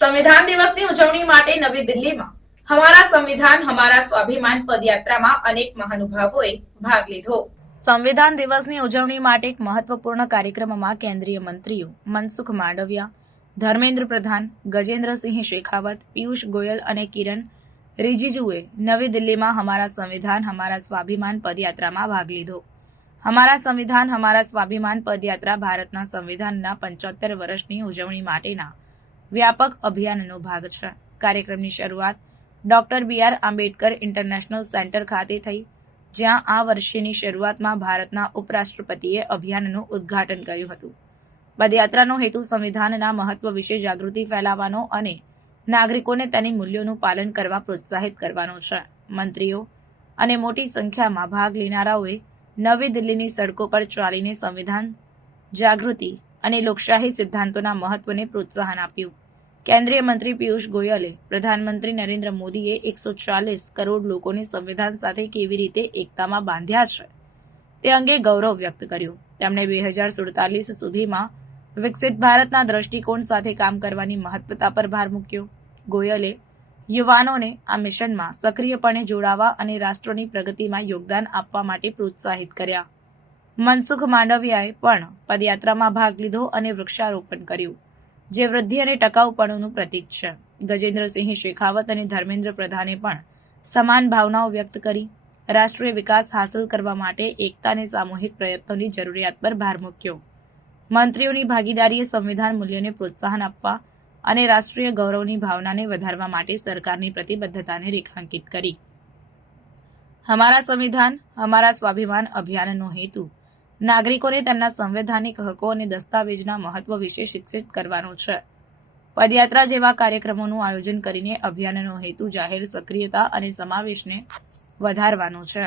સંવિધાન દિવસની ઉજવણી માટે નવી દિલ્હીમાં. હમારા સંવિધાન, હમારા સ્વાભિમાન પદયાત્રામાં અનેક મહાનુભાવોએ ભાગ લીધો. સંવિધાન દિવસની ઉજવણી માટે એક મહત્વપૂર્ણ કાર્યક્રમમાં કેન્દ્રીય મંત્રીઓ મનસુખ માંડવિયા, ધર્મેન્દ્ર પ્રધાન, ગજેન્દ્રસિંહ શેખાવત, પિયુષ ગોયલ અને કિરણ રિજિજુએ નવી દિલ્હીમાં હમારા સંવિધાન, હમારા સ્વાભિમાન પદયાત્રામાં ભાગ લીધો. હમારા સંવિધાન, હમારા સ્વાભિમાન પદયાત્રા ભારતના સંવિધાનના પંચોતેર વર્ષની ઉજવણી માટેના વ્યાપક અભિયાનનો ભાગ છે. કાર્યક્રમની શરૂઆત doctor B R Ambedkar international centre ખાતે થઈ, જ્યાં આ વર્ષેની શરૂઆતમાં ભારતના ઉપરાષ્ટ્રપતિએ અભિયાનનું ઉદ્ઘાટન કર્યું હતું. પદયાત્રાનો હેતુ સંવિધાનના મહત્વ વિશે જાગૃતિ ફેલાવવાનો અને નાગરિકોને તેની મૂલ્યોનું પાલન કરવા પ્રોત્સાહિત કરવાનો છે. મંત્રીઓ અને મોટી સંખ્યામાં ભાગ લેનારાઓએ નવી દિલ્હીની સડકો પર ચાલીને સંવિધાન, જાગૃતિ અને લોકશાહી સિદ્ધાંતોના મહત્વને પ્રોત્સાહન આપ્યું. કેન્દ્રીય મંત્રી પિયુષ ગોયલે પ્રધાનમંત્રી નરેન્દ્ર મોદીએ એકસો ચાલીસ કરોડ લોકોને સંવિધાન સાથે કેવી રીતે એકતામાં બાંધ્યા છે તે અંગે ગૌરવ વ્યક્ત કર્યું. તેમણે બે હજાર સુડતાલીસ સુધીમાં વિકસિત ભારતના દ્રષ્ટિકોણ સાથે કામ કરવાની મહત્વતા પર ભાર મૂક્યો. ગોયલે યુવાનોને આ મિશનમાં સક્રિયપણે જોડાવા અને રાષ્ટ્રની પ્રગતિમાં યોગદાન આપવા માટે પ્રોત્સાહિત કર્યા. મનસુખ માંડવિયાએ પણ પદયાત્રામાં ભાગ લીધો અને વૃક્ષારોપણ કર્યું. જે વૃદ્ધિ અને ટકાઉપણુંનું પ્રતીક છે. ગજેન્દ્રસિંહ શેખાવત અને ધર્મેન્દ્ર પ્રધાને પણ સમાન ભાવનાઓ વ્યક્ત કરી રાષ્ટ્રીય વિકાસ હાંસલ કરવા માટે એકતા અને સામૂહિક પ્રયત્નોની જરૂરિયાત પર ભાર મૂક્યો. મંત્રીઓની ભાગીદારીએ સંવિધાન મૂલ્યોને પ્રોત્સાહન આપવા અને રાષ્ટ્રીય ગૌરવની ભાવનાને વધારવા માટે સરકારની પ્રતિબદ્ધતાને રેખાંકિત કરી. હમારા સંવિધાન હમારા સ્વાભિમાન અભિયાનનો હેતુ નાગરિકોને તેમના સંવૈધાનિક હકો અને દસ્તાવેજના મહત્વ વિશે શિક્ષિત કરવાનું છે. પદયાત્રા જેવા કાર્યક્રમોનું આયોજન કરીને અભિયાનનો હેતુ જાહેર સક્રિયતા અને સમાવેશને વધારવાનો છે.